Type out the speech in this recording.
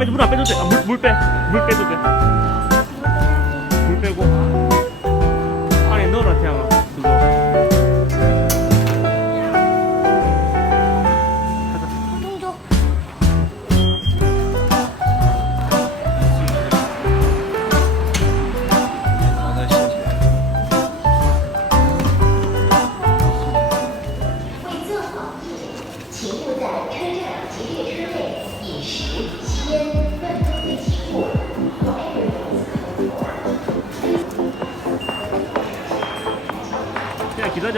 빼줘, 물 안 빼도 돼. 아, 물 빼. 물 빼도 돼. 물 빼고. 안에 넣어라, 태양아. 그거. 가자. 동조. 好的，谢谢。为做好一点，请勿在车站及列车内饮食、吸烟、乱扔废弃物。Whatever is code for. 그냥 기다려.